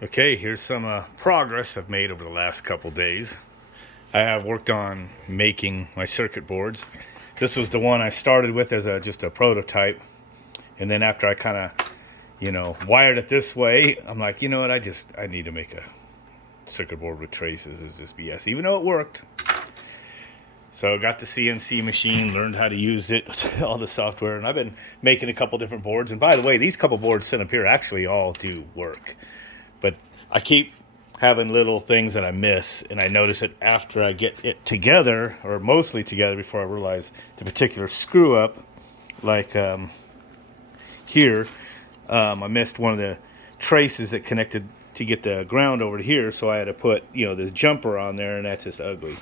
Okay, here's some progress I've made over the last couple days. I have worked on making my circuit boards. This was the one I started with as just a prototype, and then after I kind of, wired it this way, I'm like, you know what? I need to make a circuit board with traces. Is just BS, even though it worked. So I got the CNC machine, learned how to use it, all the software, and I've been making a couple different boards. And by the way, these couple boards sent up here actually all do work. But I keep having little things that I miss, and I notice it after I get it together, or mostly together, before I realize the particular screw up. Like here, I missed one of the traces that connected to get the ground over to here, so I had to put this jumper on there, and that's just ugly.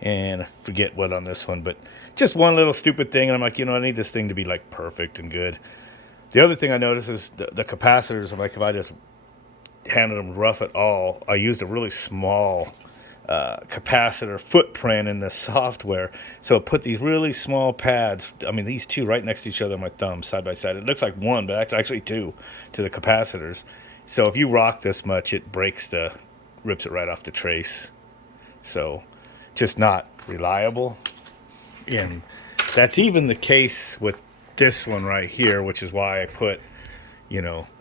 And I forget what on this one, but just one little stupid thing, and I'm like, I need this thing to be like perfect and good. The other thing I noticed is the capacitors. I'm like, if I just handled them rough at all, I used a really small capacitor footprint in the software. So it put these really small pads, I mean, these two right next to each other on my thumb, side by side. It looks like one, but that's actually two to the capacitors. So if you rock this much, it rips it right off the trace. So just not reliable. And that's even the case with this one right here, which is why I put,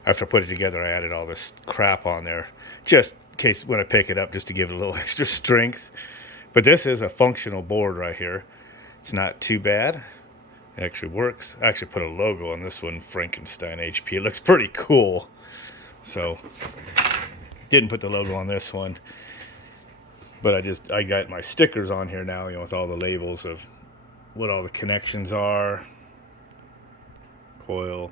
after I put it together, I added all this crap on there, just in case when I pick it up, just to give it a little extra strength. But this is a functional board right here. It's not too bad. It actually works. I actually put a logo on this one, Frankenstein HP. It looks pretty cool. So, didn't put the logo on this one. But I got my stickers on here now, with all the labels of what all the connections are. Coil,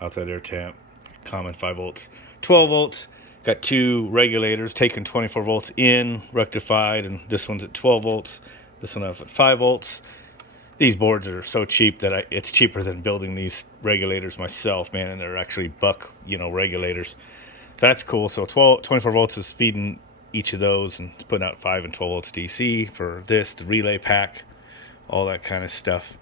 outside air temp, common 5 volts, 12 volts. Got two regulators taking 24 volts in, rectified, and this one's at 12 volts. This one at 5 volts. These boards are so cheap that it's cheaper than building these regulators myself, man, and they're actually buck, regulators. That's cool. So 24 volts is feeding each of those and putting out 5 and 12 volts DC for this, the relay pack, all that kind of stuff.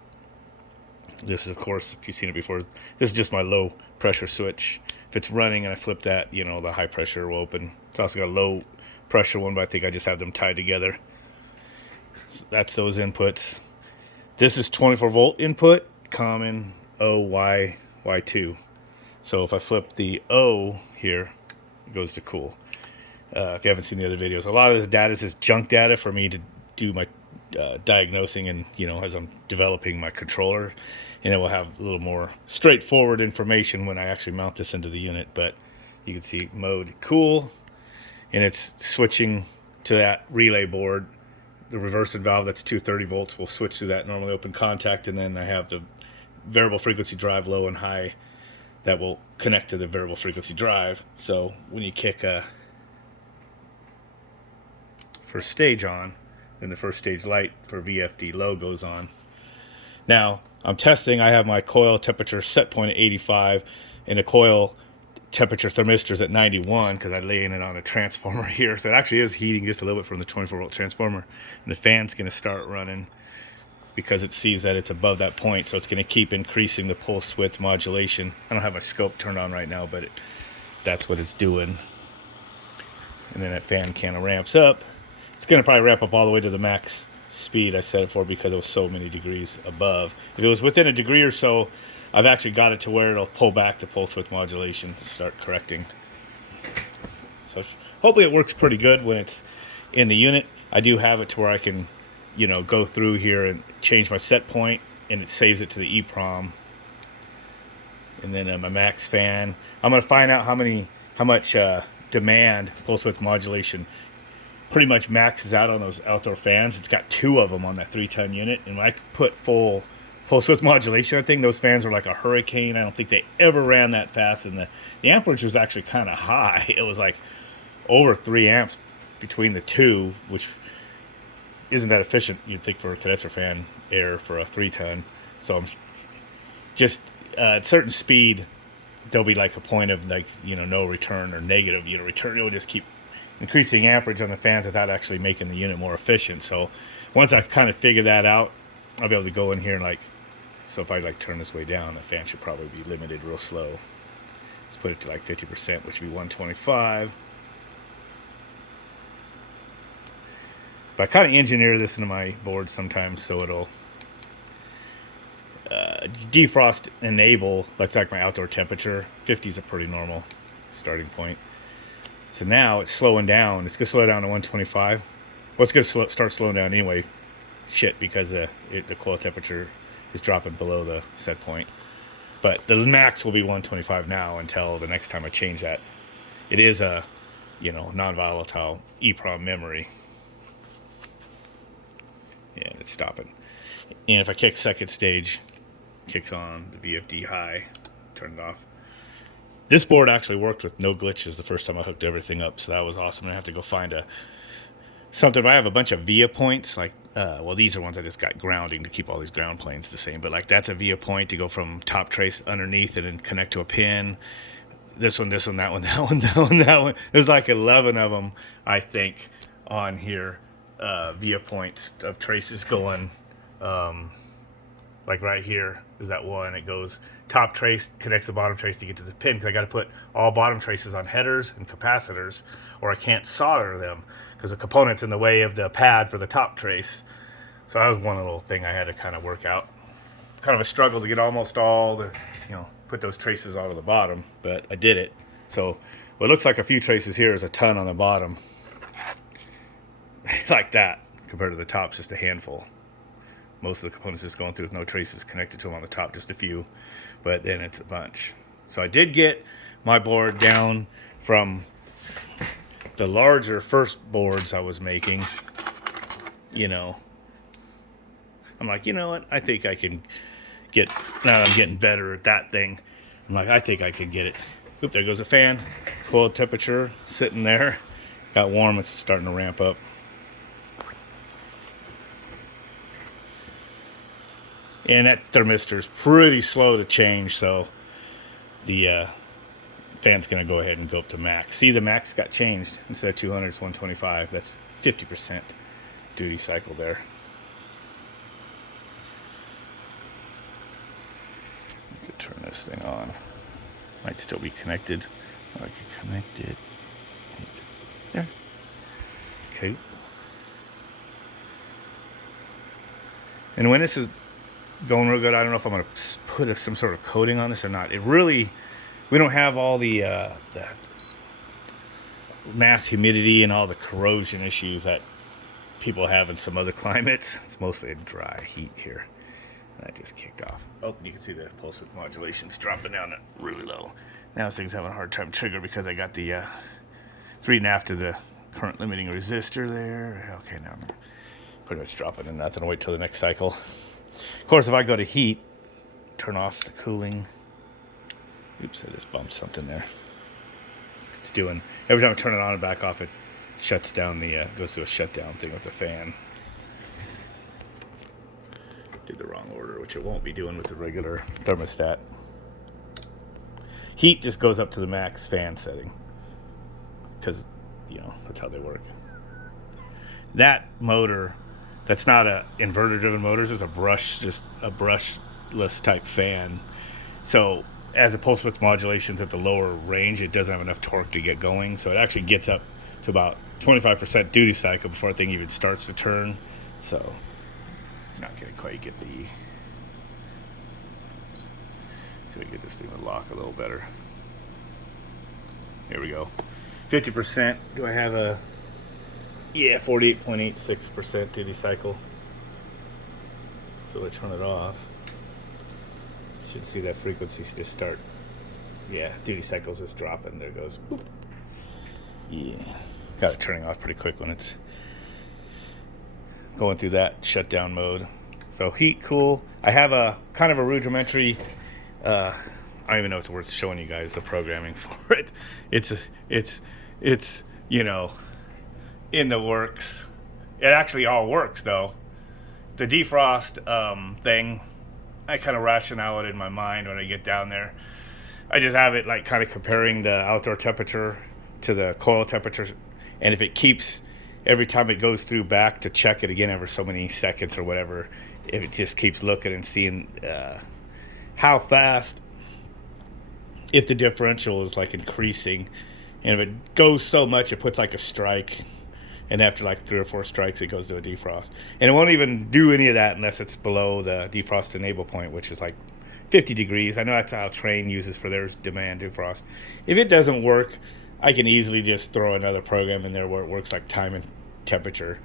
This is, of course, if you've seen it before, this is just my low pressure switch. If it's running and I flip that, the high pressure will open. It's also got a low pressure one, but I think I just have them tied together. So that's those inputs. This is 24 volt input, common Y2. So if I flip the O here, it goes to cool. If you haven't seen the other videos, a lot of this data is just junk data for me to do my diagnosing, and as I'm developing my controller, and it will have a little more straightforward information when I actually mount this into the unit. But you can see mode cool, and it's switching to that relay board. The reversing valve, that's 230 volts, will switch to that normally open contact, and then I have the variable frequency drive, low and high, that will connect to the variable frequency drive. So when you kick a first stage on, then the first stage light for VFD low goes on. Now I'm testing. I have my coil temperature set point at 85, and the coil temperature thermistor is at 91 because I'm laying it on a transformer here. So it actually is heating just a little bit from the 24 volt transformer, and the fan's going to start running because it sees that it's above that point. So it's going to keep increasing the pulse width modulation. I don't have my scope turned on right now, but that's what it's doing. And then that fan kind of ramps up. It's going to probably ramp up all the way to the max speed I set it for because it was so many degrees above. If it was within a degree or so, I've actually got it to where it'll pull back the pulse width modulation to start correcting. So hopefully it works pretty good when it's in the unit. I do have it to where I can, go through here and change my set point, and it saves it to the EEPROM. And then my max fan. I'm going to find out how much demand pulse width modulation pretty much maxes out on those outdoor fans. It's got 2 of them on that 3-ton unit, and when I put full pulse width modulation, I think those fans were like a hurricane. I don't think they ever ran that fast, and the amperage was actually kind of high. It was like over 3 amps between the two, which isn't that efficient, you'd think, for a condenser fan air for a 3-ton. So I'm just at certain speed, there'll be like a point of no return or negative return. It will just keep increasing amperage on the fans without actually making the unit more efficient. So once I've kind of figured that out, I'll be able to go in here and so if I turn this way down, the fan should probably be limited real slow. Let's put it to like 50%, which would be 125. But I kind of engineer this into my board sometimes so it'll defrost enable. That's like my outdoor temperature. 50 is a pretty normal starting point. So now it's slowing down. It's going to slow down to 125. Well, it's going to start slowing down anyway. Shit, because the coil temperature is dropping below the set point. But the max will be 125 now until the next time I change that. It is a, non-volatile EEPROM memory. Yeah, it's stopping. And if I kick second stage, kicks on the VFD high, turn it off. This board actually worked with no glitches the first time I hooked everything up, so that was awesome. I have to go find something. I have a bunch of via points, like, these are ones I just got grounding to keep all these ground planes the same, but like that's a via point to go from top trace underneath and then connect to a pin. This one, that one, that one, that one. There's like 11 of them, I think, on here, via points of traces going, like right here is that one. It goes top trace, connects the bottom trace to get to the pin, because I got to put all bottom traces on headers and capacitors, or I can't solder them because the component's in the way of the pad for the top trace. So that was one little thing I had to kind of work out. Kind of a struggle to get almost all the, put those traces onto the bottom, but I did it. So what looks like a few traces here is a ton on the bottom. Like that, compared to the top, just a handful. Most of the components just going through with no traces connected to them on the top, just a few, but then it's a bunch. So I did get my board down from the larger first boards I was making. I'm like, you know what? I think I can get, now that I'm getting better at that thing, I'm like, I think I can get it. Oop, there goes a fan. Coil temperature sitting there. Got warm, it's starting to ramp up. And that thermistor is pretty slow to change, so the fan's going to go ahead and go up to max. See, the max got changed. Instead of 200, it's 125. That's 50% duty cycle there. I could turn this thing on. Might still be connected. I could connect it. Right there. Okay. And when this is going real good, I don't know if I'm going to put some sort of coating on this or not. We don't have all the mass humidity and all the corrosion issues that people have in some other climates. It's mostly a dry heat here. That just kicked off. Oh, you can see the pulse width modulation's dropping down really low. Now this thing's having a hard time triggering because I got the, it's reading after the current limiting resistor there. Okay, now I'm pretty much dropping to nothing. I'll wait till the next cycle. Of course, if I go to heat, turn off the cooling. Oops, I just bumped something there. It's doing, every time I turn it on and back off, it shuts down goes through a shutdown thing with the fan. Did the wrong order, which it won't be doing with the regular thermostat. Heat just goes up to the max fan setting because, that's how they work. That motor, that's not a inverter driven motor, it's just a brushless type fan. So as the pulse width modulation's at the lower range, it doesn't have enough torque to get going. So it actually gets up to about 25% duty cycle before the thing even starts to turn. So not going to quite get the, so we get this thing to lock a little better. Here we go. 50%. Do I have a, 48.86% duty cycle. So I turn it off. Should see that frequency just start. Yeah, duty cycles is dropping. There it goes. Boop. Yeah. Got it turning off pretty quick when it's going through that shutdown mode. So heat, cool. I have a kind of a rudimentary, I don't even know if it's worth showing you guys the programming for it. It's in the works. It actually all works though. The defrost thing, I kind of rationale it in my mind when I get down there. I just have it like kind of comparing the outdoor temperature to the coil temperature, and if it keeps, every time it goes through back to check it again every so many seconds or whatever, if it just keeps looking and seeing how fast if the differential is like increasing, and if it goes so much, it puts like a strike, and after like 3 or 4 strikes, it goes to a defrost, and it won't even do any of that unless it's below the defrost enable point, which is like 50 degrees. I know that's how Train uses for their demand defrost. If it doesn't work, I can easily just throw another program in there where it works like time and temperature.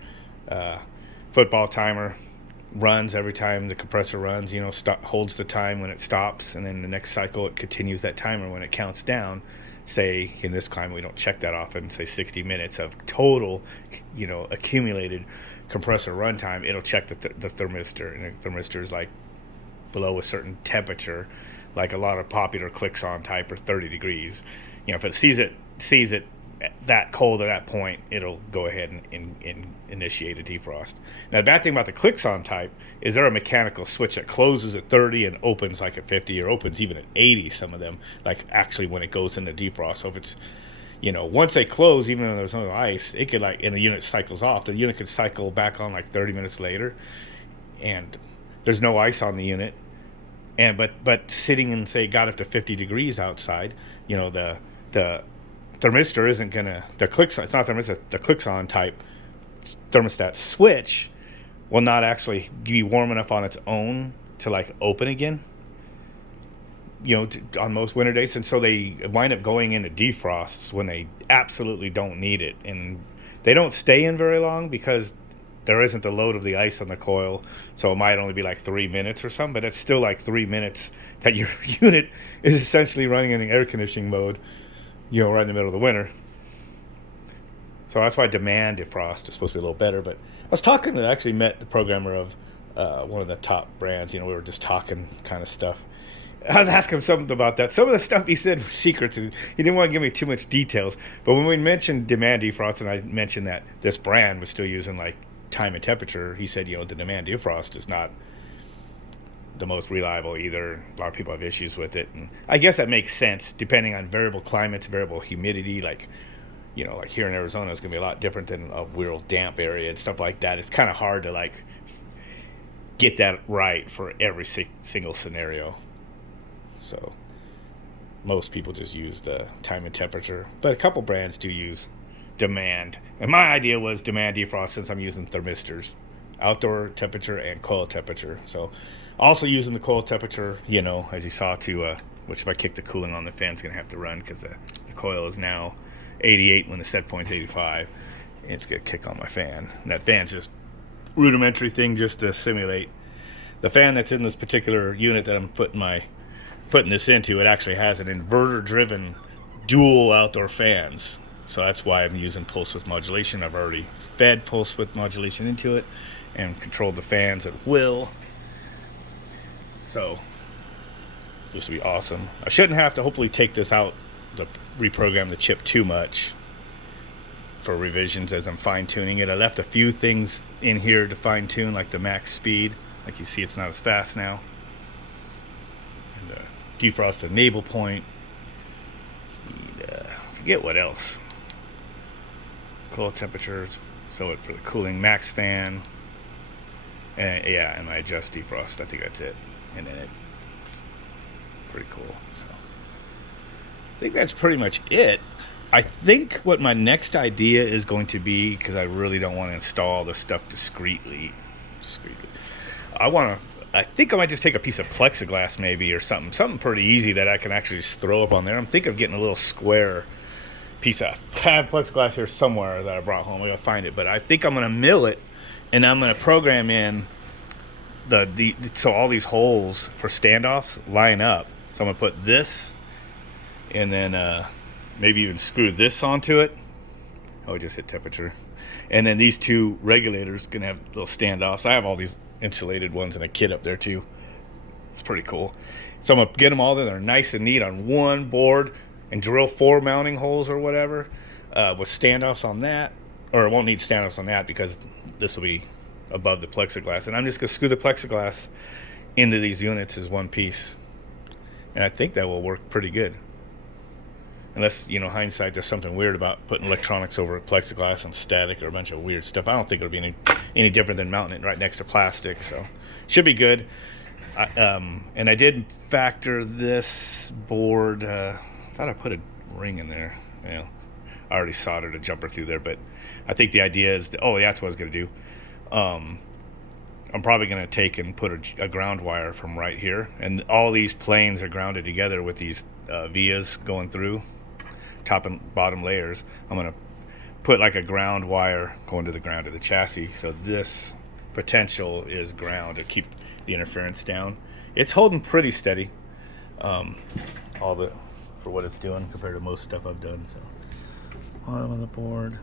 Football timer runs every time the compressor runs, holds the time when it stops, and then the next cycle it continues that timer when it counts down. Say in this climate we don't check that often, say 60 minutes of total accumulated compressor runtime. It'll check the thermistor, and the thermistor is like below a certain temperature, like a lot of popular clicks-on type are 30 degrees. If it sees it that cold at that point, it'll go ahead and initiate a defrost. Now, the bad thing about the clicks-on type is they're a mechanical switch that closes at 30 and opens like at 50, or opens even at 80, some of them, like actually when it goes into defrost. So if it's, once they close, even though there's no ice, it could and the unit cycles off, the unit could cycle back on like 30 minutes later, and there's no ice on the unit. And but sitting and say got up to 50 degrees outside, the thermistor isn't gonna, the clicks-on type thermostat switch will not actually be warm enough on its own to like open again, on most winter days, and so they wind up going into defrosts when they absolutely don't need it, and they don't stay in very long because there isn't the load of the ice on the coil, so it might only be like 3 minutes or something, but it's still like 3 minutes that your unit is essentially running in air conditioning mode, right in the middle of the winter. So that's why demand defrost is supposed to be a little better. But I was talking to, actually met the programmer of one of the top brands. We were just talking kind of stuff. I was asking him something about that. Some of the stuff he said was secrets, and he didn't want to give me too much details. But when we mentioned demand defrost, and I mentioned that this brand was still using like time and temperature, he said, the demand defrost is not the most reliable either. A lot of people have issues with it, and I guess that makes sense depending on variable climates, variable humidity. Like like here in Arizona, it's gonna be a lot different than a real damp area and stuff like that. It's kind of hard to like get that right for every single scenario. So most people just use the time and temperature, but a couple brands do use demand. And my idea was demand defrost, since I'm using thermistors, outdoor temperature and coil temperature. So also using the coil temperature, as you saw, to which if I kick the cooling on, the fan's gonna have to run because the coil is now 88 when the set point's 85, and it's gonna kick on my fan. And that fan's just rudimentary thing just to simulate the fan that's in this particular unit that I'm putting this into. It actually has an inverter driven dual outdoor fans. So that's why I'm using pulse width modulation. I've already fed pulse width modulation into it and controlled the fans at will. So this will be awesome. I shouldn't have to hopefully take this out to reprogram the chip too much for revisions as I'm fine-tuning it. I left a few things in here to fine-tune, like the max speed. Like you see, it's not as fast now. And the defrost enable point. Forget what else. Coil temperatures, so it for the cooling, max fan, and I adjust defrost. I think that's it. And then pretty cool. So I think that's pretty much it. I think what my next idea is going to be, because I really don't want to install this stuff discreetly. I think I might just take a piece of plexiglass maybe, or something pretty easy that I can actually just throw up on there. I'm thinking of getting a little square piece of, I have plexiglass here somewhere that I brought home. I gotta find it, but I think I'm gonna mill it, and I'm gonna program in so all these holes for standoffs line up. So I'm gonna put this, and then maybe even screw this onto it. Oh, I just hit temperature. And then these two regulators gonna have little standoffs. I have all these insulated ones in a kit up there too. It's pretty cool. So I'm gonna get them all there. They're nice and neat on one board, and drill 4 mounting holes or whatever with standoffs on that. Or it won't need standoffs on that because this will be above the plexiglass. And I'm just gonna screw the plexiglass into these units as one piece. And I think that will work pretty good. Unless, hindsight, there's something weird about putting electronics over plexiglass and static or a bunch of weird stuff. I don't think it'll be any different than mounting it right next to plastic. So should be good. And I did factor this board. Thought I put a ring in there. I already soldered a jumper through there, but I think the idea is, that's what I was going to do. I'm probably going to take and put a ground wire from right here. And all these planes are grounded together with these vias going through, top and bottom layers. I'm going to put like a ground wire going to the ground of the chassis. So this potential is ground to keep the interference down. It's holding pretty steady, for what it's doing compared to most stuff I've done. So bottom of the board,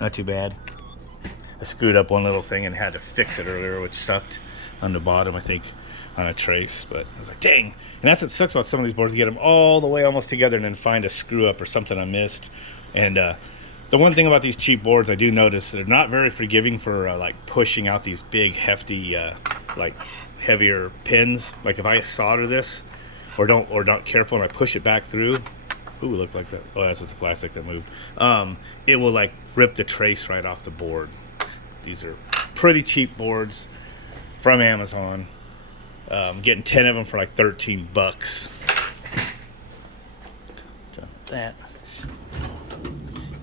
not too bad. I screwed up one little thing and had to fix it earlier, which sucked on the bottom, I think, on a trace. But I was like, dang. And that's what sucks about some of these boards. You get them all the way almost together and then find a screw up or something I missed. And the one thing about these cheap boards, I do notice they're not very forgiving for like pushing out these big, hefty, like heavier pins. Like if I solder this or not careful and I push it back through, ooh, look like that. Oh, that's just the plastic that moved. It will like rip the trace right off the board. These are pretty cheap boards from Amazon. Getting 10 of them for like $13. So that,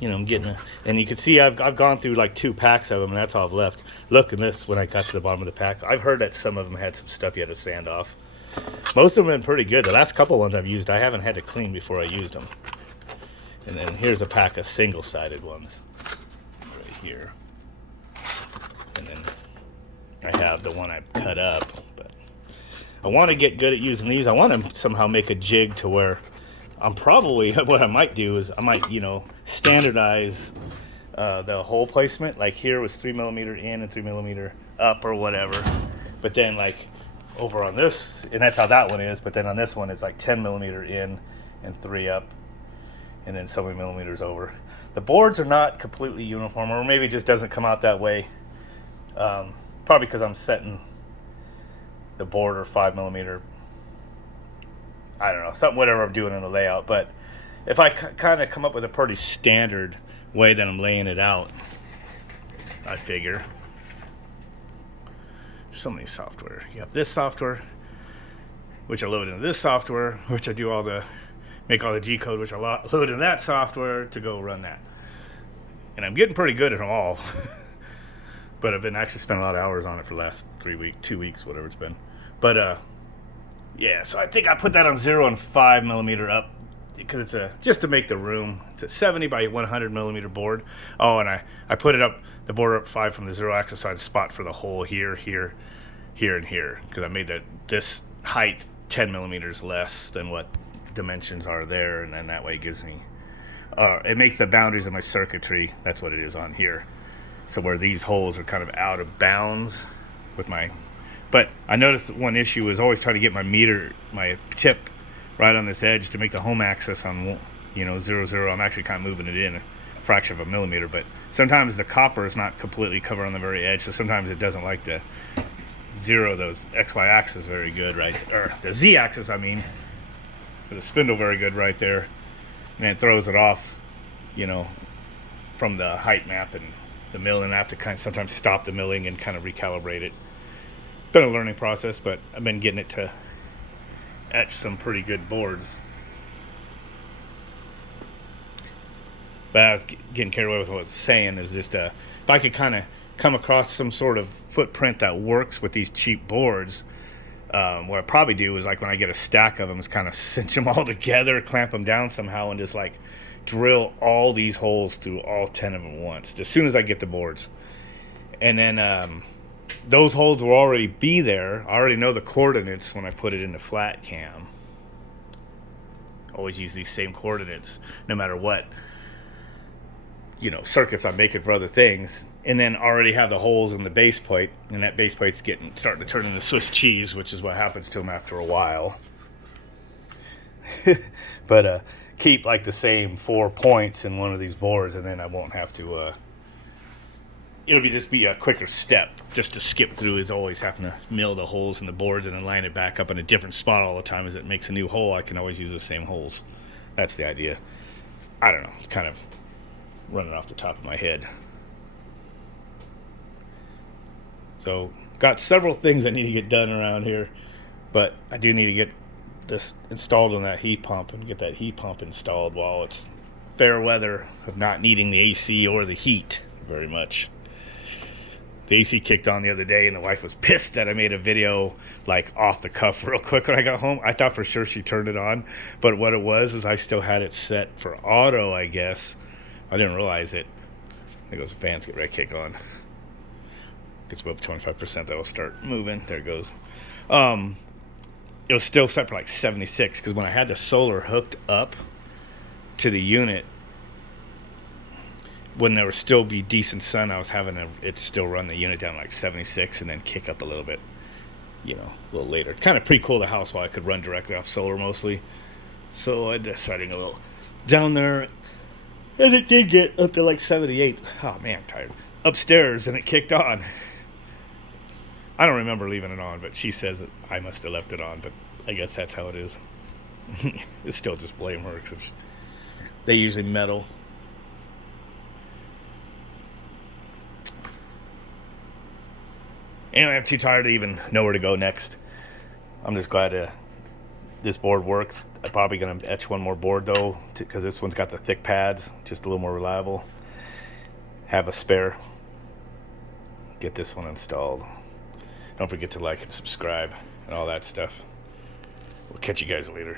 I'm getting and you can see I've gone through like 2 packs of them, and that's all I've left. Look at this when I got to the bottom of the pack. I've heard that some of them had some stuff you had to sand off. Most of them have been pretty good. The last couple ones I've used, I haven't had to clean before I used them. And then here's a pack of single-sided ones right here. And then I have the one I cut up, but I want to get good at using these. I want to somehow make a jig to where I'm probably, what I might do is I might, standardize the hole placement. Like here was 3mm in and 3mm up or whatever. But then like over on this, and that's how that one is, but then on this one it's like 10mm in and 3 up and then so many millimeters over. The boards are not completely uniform, or maybe it just doesn't come out that way. Probably because I'm setting the board or 5mm, I don't know, whatever I'm doing in the layout. But if I kind of come up with a pretty standard way that I'm laying it out, I figure. There's so many software. You have this software, which I load into this software, which I do make all the G code, which I load in that software to go run that. And I'm getting pretty good at them all. But I've been actually spending a lot of hours on it for the last 2 weeks, whatever it's been. But yeah, so I think I put that on 0 and 5mm up because it's just to make the room. It's a 70 by 100mm board. Oh, and I put the board up 5 from the 0 axis, so I had a spot for the hole here, and here, because I made this height 10mm less than what dimensions are there, and then that way it gives me it makes the boundaries of my circuitry. That's what it is on here. So where these holes are kind of out of bounds with but I noticed that one issue is always trying to get my tip right on this edge to make the home axis on 0, I'm actually kind of moving it in a fraction of a millimeter, but sometimes the copper is not completely covered on the very edge, so sometimes it doesn't like to zero those XY axis very good, right? Or the Z axis, I mean, for the spindle very good right there, and it throws it off, from the height map and the mill, and I have to kind of sometimes stop the milling and kind of recalibrate it. Been a learning process, but I've been getting it to etch some pretty good boards. But I was getting carried away with what I was saying. Is just if I could kind of come across some sort of footprint that works with these cheap boards, what I probably do is like when I get a stack of them, is kind of cinch them all together, clamp them down somehow, and just like drill all these holes through all 10 of them once, as soon as I get the boards. And then those holes will already be there. I already know the coordinates when I put it into flat cam. Always use these same coordinates no matter what circuits I'm making for other things, and then already have the holes in the base plate, and that base plate's starting to turn into Swiss cheese, which is what happens to them after a while. But keep like the same 4 points in one of these boards, and then I won't have to it'll just be a quicker step just to skip through, is always having to mill the holes in the boards and then line it back up in a different spot all the time. As it makes a new hole, I can always use the same holes. That's the idea. I don't know, it's kind of running off the top of my head. So Got several things I need to get done around here, but I do need to get this installed on that heat pump and get that heat pump installed while it's fair weather of not needing the AC or the heat very much. The AC kicked on the other day, and the wife was pissed that I made a video like off the cuff real quick when I got home. I thought for sure she turned it on, but what it was is I still had it set for auto, I guess. I didn't realize it. There goes the fans get ready to kick on. Gets above 25%, that'll start moving. There it goes. It was still set for like 76 because when I had the solar hooked up to the unit, when there would still be decent sun, I was having it still run the unit down like 76 and then kick up a little bit, a little later. It's kind of pretty cool the house while I could run directly off solar mostly. So I decided a little down there, and it did get up to like 78. Oh man, I'm tired. Upstairs, and it kicked on. I don't remember leaving it on, but she says that I must have left it on, but I guess that's how it is. It's still just blame her because they usually meddle. Anyway, I'm too tired to even know where to go next. I'm just glad this board works. I'm probably going to etch one more board, though, because this one's got the thick pads, just a little more reliable. Have a spare. Get this one installed. Don't forget to like and subscribe and all that stuff. We'll catch you guys later.